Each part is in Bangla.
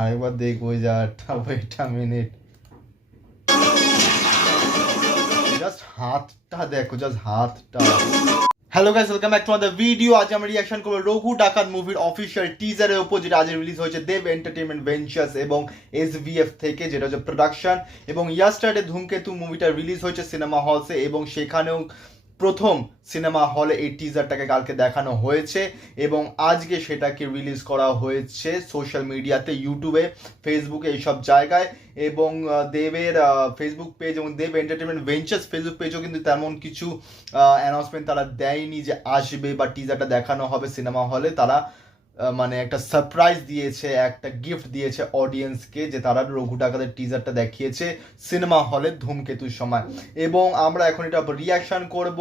আরেকবার দেখবো যাটা, ওয়েট আ মিনিট, জাস্ট হাতটা দেখো, জাস্ট হাতটা। Hello guys, welcome back to other video. আজ আমরা রিঅ্যাকশন করবো রঘু ডাকাত মুভির অফিসিয়াল টিজারের উপর, যেটা আজ রিলিজ হয়েছে দেব এন্টারটেইনমেন্ট ভেঞ্চার্স এবং এসভিএফ থেকে, যেটা হচ্ছে প্রোডাকশন। এবং ইয়াস্টারডে ধূমকেতু মুভিটা রিলিজ হয়েছে সিনেমা হলসে, এবং সেখানেও প্রথম সিনেমা হলে এই টিজারটাকে কালকে দেখানো হয়েছে, এবং আজকে সেটাকে রিলিজ করা হয়েছে সোশ্যাল মিডিয়াতে, ইউটিউবে, ফেসবুকে, এইসব জায়গায়। এবং দেবের ফেসবুক পেজ এবং দেব এন্টারটেনমেন্ট ভেঞ্চার্স ফেসবুক পেজও কিন্তু তেমন কিছু অ্যানাউন্সমেন্ট তারা দেয়নি যে আসবে বা টিজারটা দেখানো হবে সিনেমা হলে। তারা মানে একটা সারপ্রাইজ দিয়েছে, একটা গিফট দিয়েছে অডিয়েন্সকে, যে তারা রঘু ডাকাতের টিজারটা দেখিয়েছে সিনেমা হলে ধূমকেতুর সময়। এবং আমরা এখন এটা রিয়াকশন করব।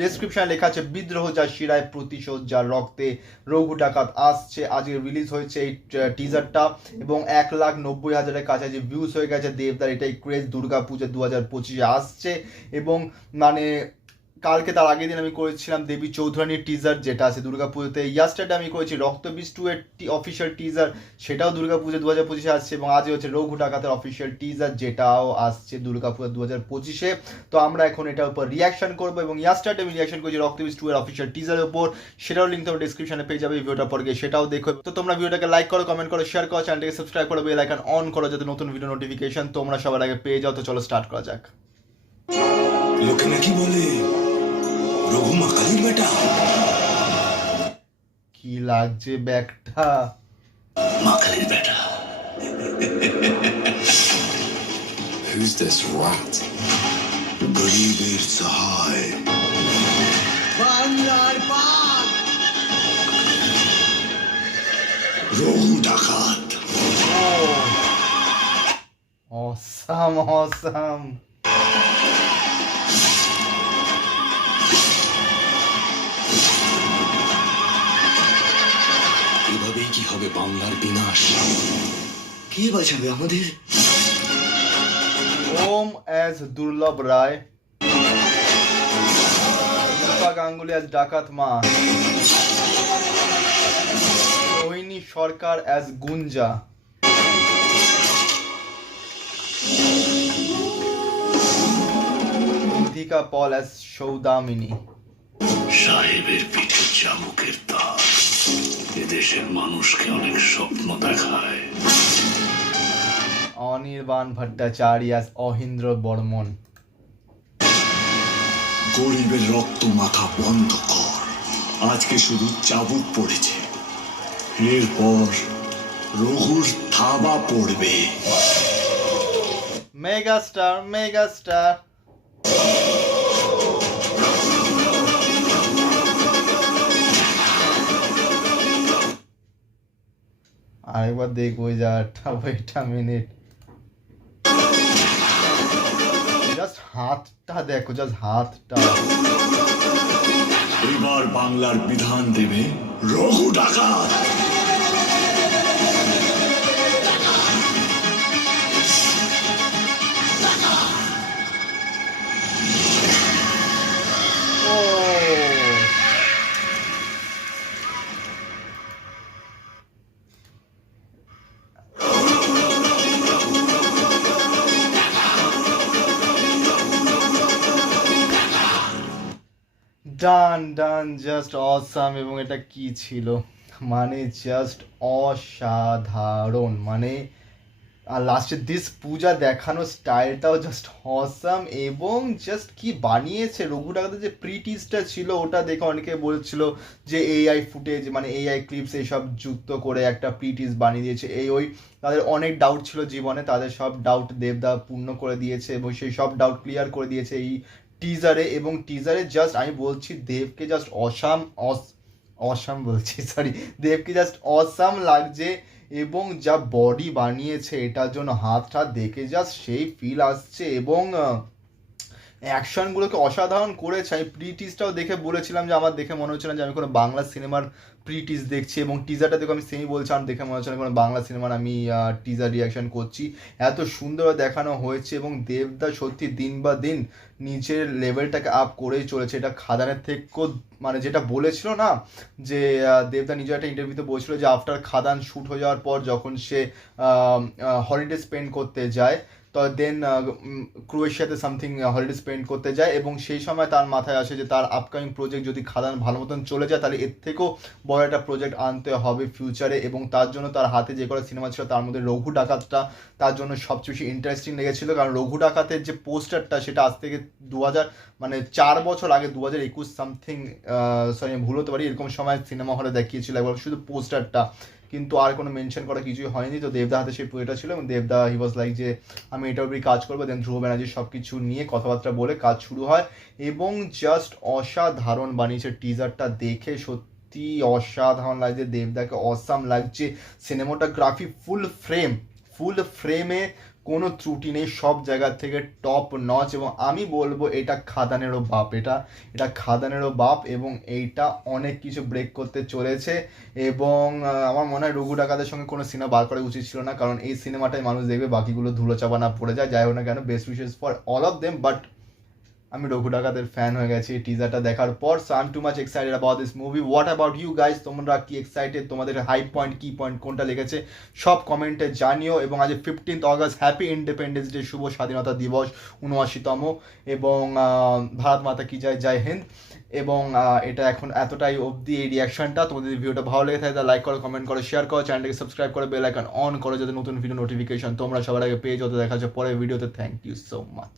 ডেসক্রিপশনে লেখা আছে বিদ্রোহ যার শিরায় প্রতিশোধ যার রক্তে, রঘু ডাকাত আসছে। আজকে রিলিজ হয়েছে এই টিজারটা, এবং 1,90,000-এর কাছাকাছি ভিউজ হয়ে গেছে। দেবদার এটাই ক্রেজ, দুর্গা পুজো 2025 আসছে। এবং মানে কালকে তার আগের দিন আমি করেছিলাম দেবী চৌধুরানীর টিজার, যেটা আছে দুর্গাপুজোতে। ইয়াস্টারডে আমি করেছি রক্তবীজ 2 এর অফিসিয়াল টিজার, সেটাও দুর্গাপুজো 2025 আসছে। এবং আজ হচ্ছে রঘু ডাকাতের অফিসিয়াল টিজার, যেটাও আসছে দুর্গাপুজো 2025। তো আমরা এখন এটার উপর রিয়াকশন করবো। এবং ইয়াস্টারডে আমি রিয়াকশন করেছি রক্তবীজ 2 এর অফিসিয়াল টিজারের উপর, সেটাও লিঙ্ক তোমরা ডিসক্রিপশনে পেয়ে যাবে। ভিডিওটা পর গিয়ে সেটাও দেখো। তো তোমরা ভিডিওটাকে লাইক করো, কমেন্ট করো, শেয়ার করো, চ্যানেলটাকে সাবস্ক্রাইব করো, বেল আইকন অন করো, যাতে নতুন ভিডিও নোটিফিকেশন তোমরা সবার আগে পেয়ে যাও। তো চলো স্টার্ট করা যাক। লোকে নাকি বলে রঘু মা কালীর বেটা। কি লাগছে ব্যাগটা? মা কালীর বেটা। Who's this rat? গরিবের সহায়, বাংলার পাক, রঘু ডাকাত। Awesome awesome. এভাবেই কি হবে বাংলার বিনাশ? কে বাঁচাবে আমাদের? ওম অ্যাজ দুর্লভ রায়, দীপা গাঙ্গুলি অ্যাজ ডাকাত মা, রোহিণী সরকার অ্যাজ গুঞ্জা, দীপিকা পল অ্যাজ সৌদামিনী। সাহেবের পিঠে চাবুকের তার এদেশের মানুষকে অনেক স্বপ্ন দেখায়। অনির্বাণ ভট্টাচার্য অ্যাজ অহিন্দ্র বর্মন। গরিবের রক্ত মাখা বন্ধ কর, আজকে শুধু চাবুক পড়েছে, এরপর রঘুর থাবা পড়বে। Megastar megastar. আরেকবার দেখবো যাটা, ওয়েট আ মিনিট, জাস্ট হাতটা দেখো, জাস্ট হাতটা। এবার বাংলার বিধান দেবে রঘু ডাকাত। ডান ডান, জাস্ট অসাম। এবং এটা কি ছিল, মানে জাস্ট অসাধারণ। মানে আর লাস্টে দিস পূজা দেখানো স্টাইলটাও জাস্ট অসাম। এবং জাস্ট কি বানিয়েছে রঘু ডাকাতের যে প্রিটিজটা ছিল, ওটা দেখে অনেকে বলছিল যে এআই ফুটেজ, মানে এআই ক্লিপস এইসব যুক্ত করে একটা প্রিটিজ বানিয়ে দিয়েছে। ওই তাদের অনেক ডাউট ছিল জীবনে, তাদের সব ডাউট দেবদা পূর্ণ করে দিয়েছে, এবং সেই সব ডাউট ক্লিয়ার করে দিয়েছে এই টিজারে। এবং টিজারে জাস্ট আমি বলছি দেবকে জাস্ট অসাম বলছি, সরি, দেবকে জাস্ট অসাম লাগছে। এবং যা বডি বানিয়েছে এটার জন্য, হাতটা দেখে জাস্ট সেই ফিল আসছে। এবং অ্যাকশনগুলোকে অসাধারণ করেছে। আমি প্রি টিজটাও দেখে বলেছিলাম যে আমার দেখে মনে হচ্ছে না যে আমি কোনো বাংলা সিনেমার প্রি টিজ দেখছি, এবং টিজারটা দেখে আমি সেমই বলছি আমার দেখে মনে হচ্ছে না কোনো বাংলা সিনেমার আমি টিজার রিয়াকশন করছি। এত সুন্দর দেখানো হয়েছে এবং দেবদা সত্যি দিন বা দিন নিজের লেভেলটাকে আপ করেই চলেছে। এটা খাদানের থেকেও মানে যেটা বলেছিল না যে দেবদা নিজের একটা ইন্টারভিউতে বলছিল যে আফটার খাদান শ্যুট হয়ে যাওয়ার পর যখন সে হলিডে স্পেন্ড করতে যায়, তো দেন ক্রোয়েশিয়াতে সামথিং হলিডে স্পেন্ড করতে যায়, এবং সেই সময় তার মাথায় আসে যে তার আপকামিং প্রজেক্ট যদি খাদান ভালো মতন চলে যায় তাহলে এর থেকেও বড় একটা প্রজেক্ট আনতে হবে ফিউচারে, এবং তার জন্য তার হাতে যে কটা সিনেমা ছিল তার মধ্যে রঘু ডাকাতটা তার জন্য সবচেয়ে বেশি ইন্টারেস্টিং লেগেছিল। কারণ রঘু ডাকাতের যে পোস্টারটা সেটা আজ থেকে 2000 মানে 4 বছর আগে 2021 সামথিং, সরি আমি ভুল হতে পারি, এরকম সময় সিনেমা হলে দেখিয়েছিল একবার শুধু পোস্টারটা, কিন্তু আর কোনো মেনশন করা কিছুই হয়নি। তো দেবদা হাতে সেই প্রোজেক্টটা ছিল এবং দেবদা হি ওয়াজ লাইক যে আমি এটার উপরই কাজ করবো। দেন ধ্রুব ব্যানার্জির সব কিছু নিয়ে কথাবার্তা বলে কাজ শুরু হয় এবং জাস্ট অসাধারণ বানিয়েছে। টিজারটা দেখে সত্যি অসাধারণ লাগছে, দেবদাকে অসাম লাগছে। সিনেমাটোগ্রাফি ফুল ফ্রেমে কোনো ত্রুটি নেই, সব জায়গার থেকে টপ নচ, এবং আমি বলবো এটা খাদানেরও বাপ, এটা খাদানেরও বাপ, এবং এইটা অনেক কিছু ব্রেক করতে চলেছে। এবং আমার মনে হয় রঘু ডাকাতের সঙ্গে কোনো সিনেমা বার করা উচিত ছিল না, কারণ এই সিনেমাটাই মানুষ দেখবে, বাকিগুলো ধুলো চাপা না পড়ে যায়। যাই হোক না কেন, best wishes for all of them, but আমি রঘু ডাকাতের ফ্যান হয়ে গেছি এই টিজারটা দেখার পর। So I am too much excited about this movie. What about you guys? তোমরা কি এক্সাইটেড? তোমাদের হাই পয়েন্ট কি পয়েন্ট কোনটা লেগেছে সব কমেন্টে জানিও। এবং আজ 15th August, happy independence day, শুভ স্বাধীনতা দিবস 79তম, এবং ভারত মাতা কি জয়, জয় হিন্দ। এবং এটা এখন এতটাই অবধি এই রিয়াকশনটা। তোমাদের যদি ভিডিওটা ভালো লেগে থাকে তাহলে লাইক করো, কমেন্ট করো, শেয়ার করো, চ্যানেলটাকে সাবস্ক্রাইব করো, বেল আইকন অন করো যাতে নতুন ভিডিও নোটিফিকেশন তোমরা সবার আগে পেয়ে যাতে। দেখা যাচ্ছে পরের ভিডিওতে। Thank you so much.